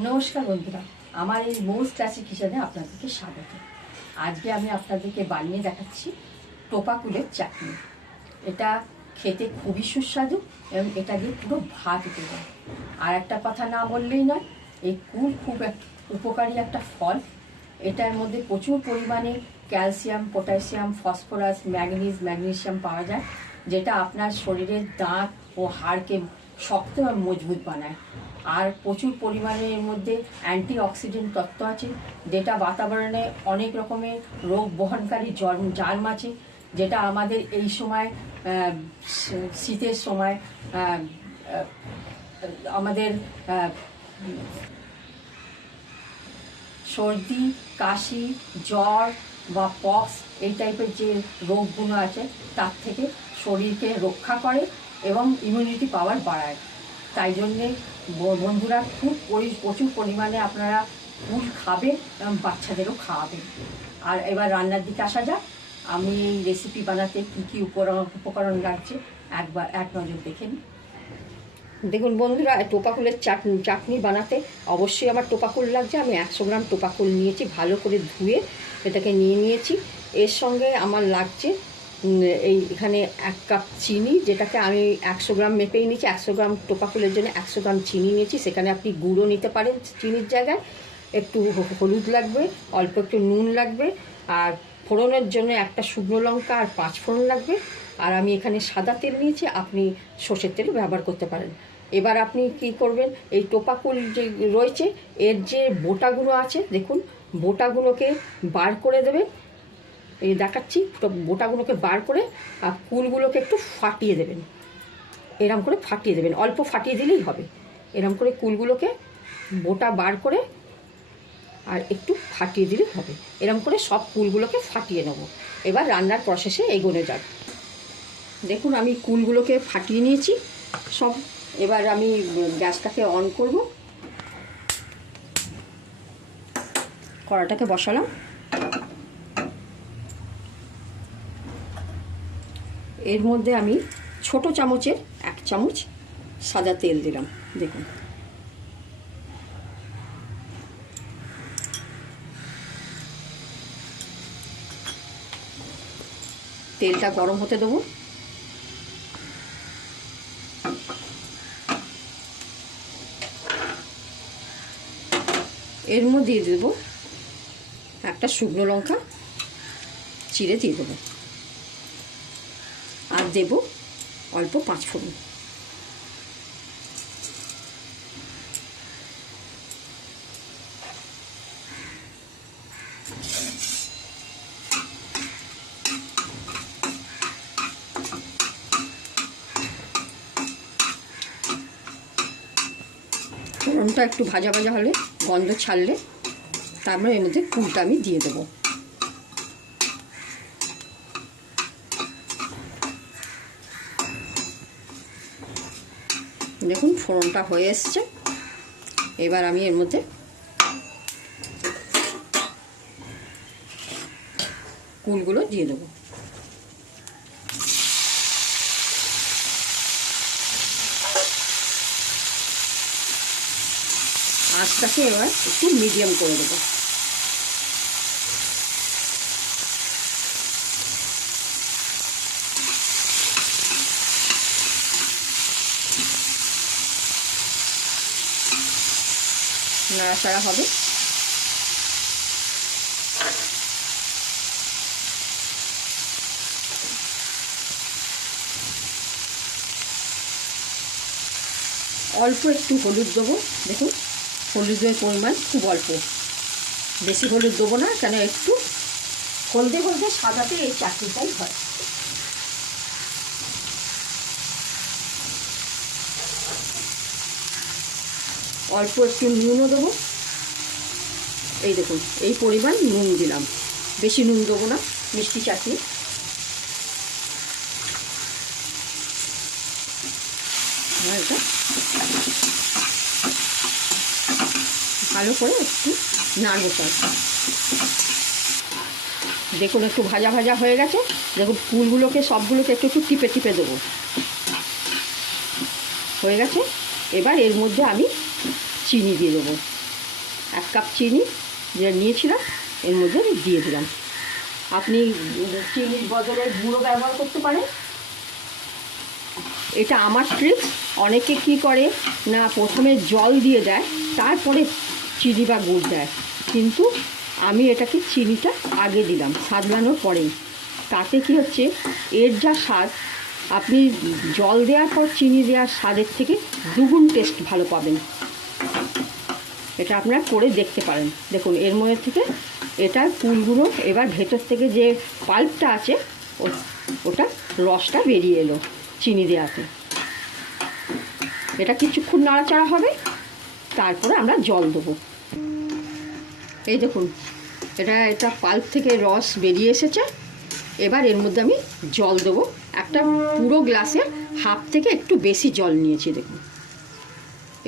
নমস্কার বন্ধুরা, আমার এই মোস্ট ক্লাসিক কিচেনে আপনাদেরকে স্বাগত। আজকে আমি আপনাদেরকে বানিয়ে দেখাচ্ছি টোপা কুলের চাটনি। এটা খেতে খুবই সুস্বাদু এবং এটা দিয়ে পুরো ভাত উঠে যায়। আর একটা কথা না বললেই নয়, এই কুল খুব উপকারী একটা ফল। এটার মধ্যে প্রচুর পরিমাণে ক্যালসিয়াম, পটাশিয়াম, ফসফরাস, ম্যাগনেসিয়াম পাওয়া যায়, যেটা আপনার শরীরের দাঁত ও হাড়কে শক্ত এবং মজবুত বানায়। আর প্রচুর পরিমাণে এর মধ্যে অ্যান্টিঅক্সিডেন্ট তত্ত্ব আছে, যেটা বাতাবরণে অনেক রকমের রোগ বহনকারী জার্ম আছে, যেটা আমাদের এই সময় শীতের সময় আমাদের সর্দি, কাশি, জ্বর বা পক্স এই টাইপের যে রোগগুলো আছে তার থেকে শরীরকে রক্ষা করে এবং ইমিউনিটি পাওয়ার বাড়ায়। তাই জন্যে বন্ধুরা প্রচুর পরিমাণে আপনারা কুল খাবেন এবং বাচ্চাদেরও খাওয়াবেন। আর এবার রান্নার দিকে আসা যাক। আমি এই রেসিপি বানাতে কী কী উপকরণ লাগছে এক নজর দেখে নিই। দেখুন বন্ধুরা, টোপাকুলের চাটনি বানাতে অবশ্যই আমার টোপাকুল লাগছে। আমি 100 গ্রাম টোপাকুল নিয়েছি, ভালো করে ধুয়ে এটাকে নিয়েছি। এর সঙ্গে আমার লাগছে এখানে 1 কাপ চিনি, যেটাকে আমি 100 গ্রাম মেপেই নিয়েছি। 100 গ্রাম টোপাকুলের জন্য 100 গ্রাম চিনি নিয়েছি। সেখানে আপনি গুঁড়ো নিতে পারেন চিনির জায়গায়। একটু হলুদ লাগবে, অল্প একটু নুন লাগবে, আর ফোড়নের জন্য একটা শুকনো লঙ্কা আর 5 ফোড়ন লাগবে। আর আমি এখানে সাদা তেল নিয়েছি, আপনি সর্ষের তেল ব্যবহার করতে পারেন। এবার আপনি কি করবেন, এই টোপাকুল যে রয়েছে এর যে বোটাগুলো আছে, দেখুন বোটাগুলোকে বার করে দেবেন। এই দেখাচ্ছি, বোটাগুলোকে বার করে আর কুলগুলোকে একটু ফাটিয়ে দেবেন। এরম করে ফাটিয়ে দেবেন, অল্প ফাটিয়ে দিলেই হবে। এরম করে কুলগুলোকে বোটা বার করে আর একটু ফাটিয়ে দিলেই হবে। এরম করে সব কুলগুলোকে ফাটিয়ে নেব। এবার রান্নার প্রসেসে এগোনো যাক। দেখুন আমি কুলগুলোকে ফাটিয়ে নিয়েছি সব। এবার আমি গ্যাসটাকে অন করব, কড়াটাকে বসালাম। এর মধ্যে আমি ছোট চামচের 1 চামচ সাদা তেল দিলাম। দেখুন তেলটা গরম হতে দেবো। এর মধ্যে দিয়ে দেবো একটা শুকনো লঙ্কা চিড়ে দিয়ে দেবো, আর দেব অল্প 5 ফোড়ন। ফোড়নটা একটু ভাজা ভাজা হলে, গন্ধ ছাড়লে, তারপরে এর মধ্যে কুলটা আমি দিয়ে দেবো। দেখুন ফোড়নটা হয়ে এসছে। এবার আমি এর মধ্যে কুলগুলো দিয়ে দেবো। আঁচটাকে এবার একটু মিডিয়াম করে দেবো। নাড়াচাড়া হবে। অল্প একটু হলুদ দেবো। দেখুন হলুদের পরিমাণ খুব অল্প, বেশি হলুদ দেবো না, কেন একটু হলদে হলদে সাদাতে এই চাটনিটাই হয়। অল্প একটু নুনও দেবো। এই দেখুন এই পরিমাণ নুন দিলাম, বেশি নুন দেবো না, মিষ্টি চাটনি। এটা ভালো করে একটু নাড়বো সব। দেখুন একটু ভাজা ভাজা হয়ে গেছে। দেখুন ফুলগুলোকে সবগুলোকে একটু একটু টিপে টিপে দেবো। হয়ে গেছে। এবার এর মধ্যে আমি চিনি দিয়ে দেবো। কাপ চিনি যেটা নিয়েছিলাম এর মধ্যে আমি দিয়ে দিলাম। আপনি চিনির বদলে গুঁড়ো ব্যবহার করতে পারেন। এটা আমার ট্রিক্স। অনেকে কি করে না, প্রথমে জল দিয়ে দেয়, তারপরে চিনি বা গুড় দেয়, কিন্তু আমি এটাকে চিনিটা আগে দিলাম সাদলানোর পরেই। তাতে কি হচ্ছে, এর যা স্বাদ, আপনি জল দেওয়ার পর চিনি দেওয়ার স্বাদের থেকে দ্বিগুণ টেস্ট ভালো পাবেন। এটা আপনারা করে দেখতে পারেন। দেখুন এর মধ্যে থেকে এটার কুলগুলো এবার ভেতর থেকে যে পাল্পটা আছে ওটা রসটা বেরিয়ে এলো চিনি দেওয়াতে। এটা কিছুক্ষণ নাড়াচাড়া হবে, তারপরে আমরা জল দেবো। এই দেখুন এটা পাল্প থেকে রস বেরিয়ে এসেছে। এবার এর মধ্যে আমি জল দেবো। একটা পুরো গ্লাসের হাফ থেকে একটু বেশি জল নিয়েছি দেখুন।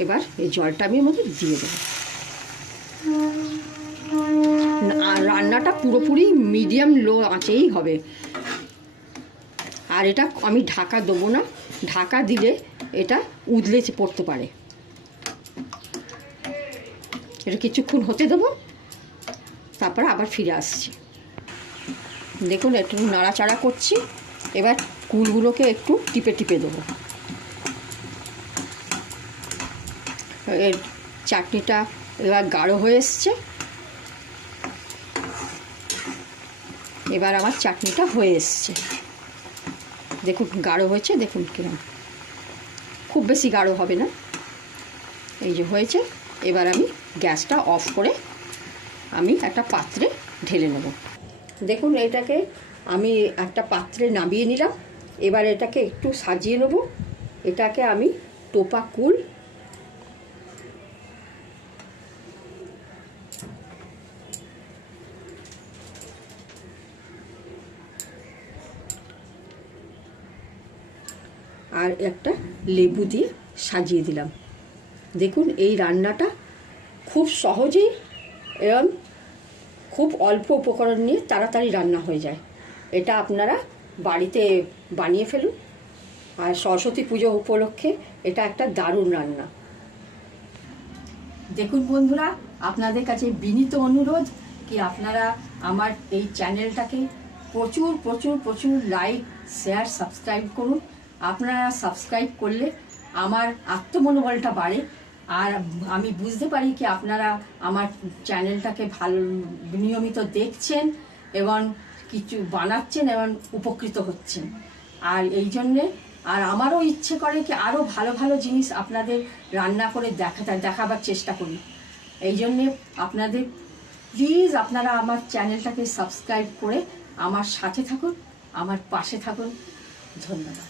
এবার এই জলটা আমি এর মধ্যে দিয়ে দেবো। রান্নাটা পুরোপুরি মিডিয়াম লো আঁচেই হবে। আর এটা আমি ঢাকা দেবো না, ঢাকা দিলে এটা উদলে পড়তে পারে। এটা কিছুক্ষণ হতে দেবো, তারপর আবার ফিরে আসছি। দেখুন একটু নাড়াচাড়া করছি। এবার কুলগুলোকে একটু টিপে টিপে দেবো। এর চাটনিটা এবার গাঢ় হয়ে এসছে। এবার আমার চাটনিটা হয়ে এসছে। দেখুন গাঢ় হয়েছে, দেখুন কিরকম, খুব বেশি গাঢ় হবে না। এই যে হয়েছে। এবার আমি গ্যাসটা অফ করে আমি একটা পাত্রে ঢেলে নেব। দেখুন এটাকে আমি একটা পাত্রে নামিয়ে নিলাম। এবার এটাকে একটু সাজিয়ে নেব। এটাকে আমি টোপা কুল, আর একটা লেবু দিয়ে সাজিয়ে দিলাম। দেখুন এই রান্নাটা খুব সহজেই এবং খুব অল্প উপকরণ নিয়ে তাড়াতাড়ি রান্না হয়ে যায়। এটা আপনারা বাড়িতে বানিয়ে ফেলুন। আর সরস্বতী পুজো উপলক্ষে এটা একটা দারুণ রান্না। দেখুন বন্ধুরা, আপনাদের কাছে বিনীত অনুরোধ কি আপনারা আমার এই চ্যানেলটাকে প্রচুর প্রচুর প্রচুর লাইক, শেয়ার, সাবস্ক্রাইব করুন। আপনারা সাবস্ক্রাইব করলে আমার আত্মমনোবলটা বাড়ে, আর আমি বুঝতে পারি কি আপনারা আমার চ্যানেলটাকে ভালো নিয়মিত দেখছেন এবং কিছু বানাচ্ছেন এবং উপকৃত হচ্ছেন। আর এই জন্যে আর আমারও ইচ্ছে করে কি আরও ভালো ভালো জিনিস আপনাদের রান্না করে দেখাবার চেষ্টা করি। এই জন্যে আপনাদের প্লিজ আপনারা আমার চ্যানেলটাকে সাবস্ক্রাইব করে আমার সাথে থাকুন, আমার পাশে থাকুন। ধন্যবাদ।